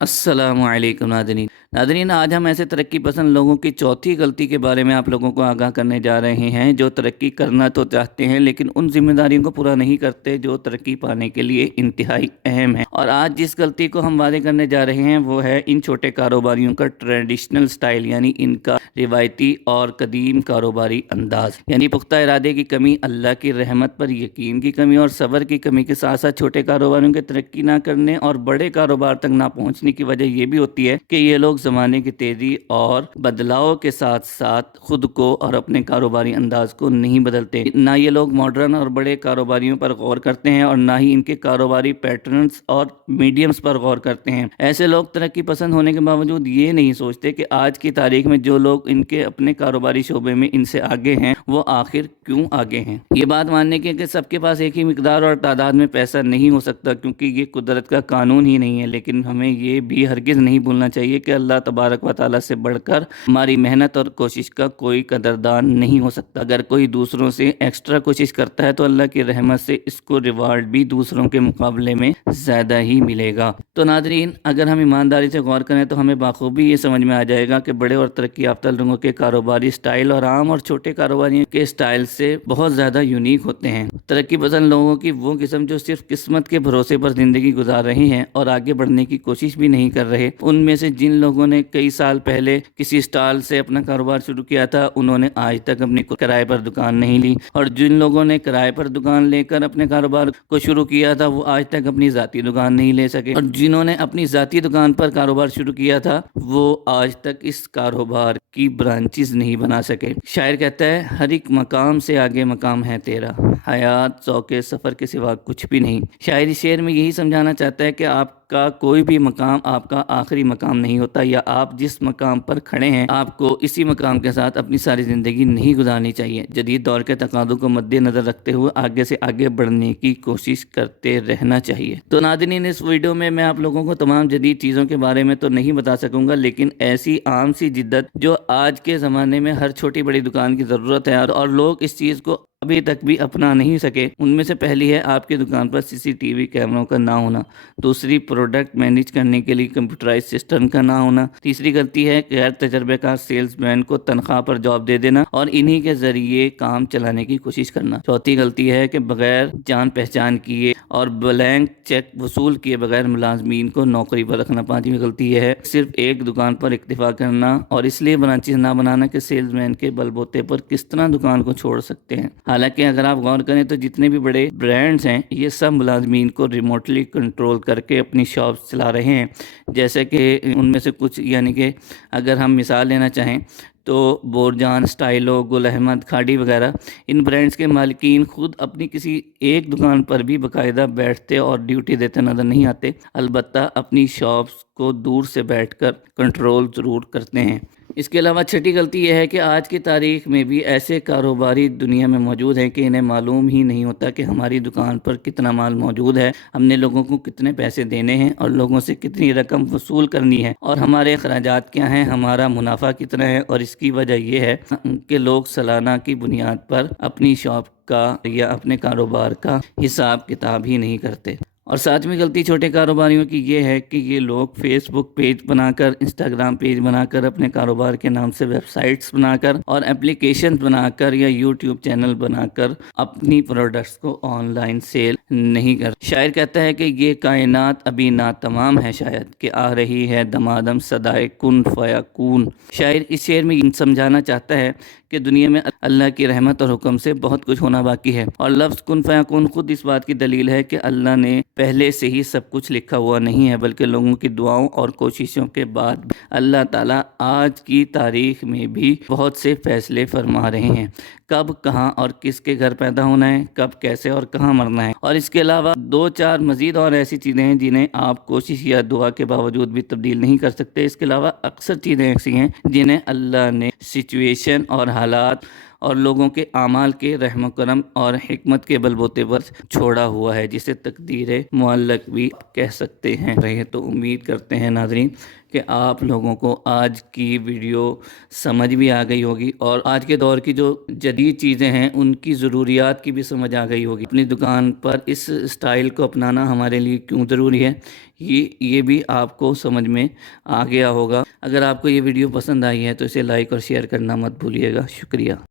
अस्सलाम वालेकुम नादरीन, आज हम ऐसे तरक्की पसंद लोगों की चौथी गलती के बारे में आप लोगों को आगाह करने जा रहे हैं जो तरक्की करना तो चाहते हैं लेकिन उन जिम्मेदारियों को पूरा नहीं करते जो तरक्की पाने के लिए इंतहाई अहम है। और आज जिस गलती को हम वादे करने जा रहे हैं वो है इन छोटे कारोबारियों का ट्रेडिशनल स्टाइल, यानी इनका रिवायती और कदीम कारोबारी अंदाज, यानी पुख्ता इरादे की कमी, अल्लाह की रहमत पर यकीन की कमी और सब्र की कमी के साथ साथ छोटे कारोबारियों के तरक्की ना करने और बड़े कारोबार तक ना पहुंचने की वजह यह भी होती है कि ये लोग ज़माने की तेज़ी और बदलाव के साथ साथ खुद को और अपने कारोबारी अंदाज को नहीं बदलते। ना ये लोग मॉडर्न और बड़े कारोबारियों पर गौर करते हैं और ना ही इनके कारोबारी पैटर्न्स और मीडियम्स पर गौर करते हैं। ऐसे लोग तरक्की पसंद होने के बावजूद ये नहीं सोचते कि आज की तारीख में जो लोग इनके अपने कारोबारी शोबे में इनसे आगे हैं वो आखिर क्यों आगे हैं। ये बात मानने की कि सबके पास एक ही मिकदार और तादाद में पैसा नहीं हो सकता, क्योंकि ये कुदरत का कानून ही नहीं है, लेकिन हमें ये भी हरगिज़ नहीं भूलना चाहिए कि अल्लाह तबारक व तआला से बढ़कर हमारी मेहनत और कोशिश का कोई कदरदान नहीं हो सकता। अगर कोई दूसरों से एक्स्ट्रा कोशिश करता है तो अल्लाह की रहमत से इसको रिवार्ड भी दूसरों के मुकाबले में ज़्यादा ही मिलेगा। तो नादरीन, अगर हम ईमानदारी से गौर करें तो हमें बाखूबी ये समझ में आ जाएगा कि बड़े और तरक्की याफ्ता लोगों के कारोबारी स्टाइल और आम और छोटे कारोबारियों के स्टाइल से बहुत ज़्यादा यूनिक होते हैं। तरक्की पसंद लोगों की वो किस्म जो सिर्फ किस्मत के भरोसे पर ज़िंदगी गुजार रही हैं और आगे बढ़ने की कोशिश भी नहीं कर रहे, उनमें से जिन लोगों ने कई साल पहले किसी स्टॉल से अपना कारोबार शुरू किया था उन्होंने आज तक अपनी किराए पर दुकान नहीं ली, और जिन लोगों ने किराए पर दुकान लेकर अपने कारोबार को शुरू किया था वो आज तक अपनी ज़ाती दुकान नहीं ले सके, और जिन्होंने अपनी ज़ाती दुकान पर कारोबार शुरू किया था वो आज तक इस कारोबार की ब्रांचेस नहीं बना सके। शायर कहता है, हर एक मकाम से आगे मकाम है तेरा, हयात शौके सफ़र के सिवा कुछ भी नहीं। शायरी शेर में यही समझाना चाहता है कि आपका कोई भी मकाम आपका आखिरी मकाम नहीं होता, या आप जिस मकाम पर खड़े हैं आपको इसी मकाम के साथ अपनी सारी ज़िंदगी नहीं गुजारनी चाहिए। जदीद दौर के तकाज़ों को मद्देनज़र रखते हुए आगे से आगे बढ़ने की कोशिश करते रहना चाहिए। तो नाज़रीन, इस वीडियो में मैं आप लोगों को तमाम जदीद चीज़ों के बारे में तो नहीं बता सकूँगा, लेकिन ऐसी आम सी जिद्दत जो आज के ज़माने में हर छोटी बड़ी दुकान की ज़रूरत है और लोग इस चीज़ को अभी तक भी अपना नहीं सके, उनमें से पहली है आपकी दुकान पर सीसीटीवी कैमरों का ना होना। दूसरी, प्रोडक्ट मैनेज करने के लिए कंप्यूटराइज सिस्टम का ना होना। तीसरी गलती है गैर तजर्बेकार सेल्समैन को तनख्वाह पर जॉब दे देना और इन्हीं के जरिए काम चलाने की कोशिश करना। चौथी गलती है कि बगैर जान पहचान किए और ब्लैंक चेक वसूल किए बगैर मुलाजमीन को नौकरी पर रखना। पांचवी गलती है सिर्फ एक दुकान पर इक्तिफा करना और इसलिए ब्रांचेस ना बनाना कि सेल्समैन के बलबूते पर किस तरह दुकान को छोड़ सकते हैं। हालांकि अगर आप गौर करें तो जितने भी बड़े ब्रांड्स हैं ये सब मुलाजमीन को रिमोटली कंट्रोल करके अपनी शॉप चला रहे हैं। जैसे कि उनमें से कुछ, यानी कि अगर हम मिसाल लेना चाहें तो बोरजान, स्टाइलो, गुल अहमद, खाड़ी वगैरह, इन ब्रांड्स के मालिकीन खुद अपनी किसी एक दुकान पर भी बाकायदा बैठते और ड्यूटी देते नज़र नहीं आते, अलबत्ता अपनी शॉप्स को दूर से बैठकर कंट्रोल ज़रूर करते हैं। इसके अलावा छठी गलती यह है कि आज की तारीख में भी ऐसे कारोबारी दुनिया में मौजूद हैं कि इन्हें मालूम ही नहीं होता कि हमारी दुकान पर कितना माल मौजूद है, हमने लोगों को कितने पैसे देने हैं और लोगों से कितनी रकम वसूल करनी है और हमारे अखराजात क्या हैं, हमारा मुनाफा कितना है। और इसकी वजह यह है कि लोग सालाना की बुनियाद पर अपनी शॉप का या अपने कारोबार का हिसाब किताब ही नहीं करते। और सातवीं गलती छोटे कारोबारियों की ये है कि ये लोग फेसबुक पेज बनाकर, इंस्टाग्राम पेज बनाकर, अपने कारोबार के नाम से वेबसाइट्स बनाकर और एप्लीकेशन बनाकर या यूट्यूब चैनल बनाकर अपनी प्रोडक्ट्स को ऑनलाइन सेल नहीं कर। शायर कहता है कि ये कायनात अभी ना तमाम है, शायद कि आ रही है दमादम सदाए कुन फयाकून। शायर इस शेर में समझाना चाहता है कि दुनिया में अल्लाह की रहमत और हुक्म से बहुत कुछ होना बाकी है, और लफ्ज़ कुन फयाकून खुद इस बात की दलील है कि अल्लाह ने पहले से ही सब कुछ लिखा हुआ नहीं है, बल्कि लोगों की दुआओं और कोशिशों के बाद अल्लाह ताला आज की तारीख में भी बहुत से फैसले फरमा रहे हैं। कब, कहाँ और किसके घर पैदा होना है, कब, कैसे और कहाँ मरना है। और इसके अलावा दो चार मज़ीद और ऐसी चीज़ें हैं जिन्हें आप कोशिश या दुआ के बावजूद भी तब्दील नहीं कर सकते। इसके अलावा अक्सर चीज़ें ऐसी हैं जिन्हें अल्लाह ने सिचुएशन और हालात اور لوگوں کے اعمال کے رحم و کرم اور حکمت کے بل بوتے پر چھوڑا ہوا ہے، جسے تقدیر معلق بھی کہہ سکتے ہیں۔ تو امید کرتے ہیں ناظرین کہ آپ لوگوں کو آج کی ویڈیو سمجھ بھی آ گئی ہوگی، اور آج کے دور کی جو جدید چیزیں ہیں ان کی ضروریات کی بھی سمجھ آ گئی ہوگی۔ اپنی دکان پر اس سٹائل کو اپنانا ہمارے لیے کیوں ضروری ہے، یہ بھی آپ کو سمجھ میں آ گیا ہوگا۔ اگر آپ کو یہ ویڈیو پسند آئی ہے تو اسے لائک اور شیئر کرنا مت بھولیے گا۔ شکریہ۔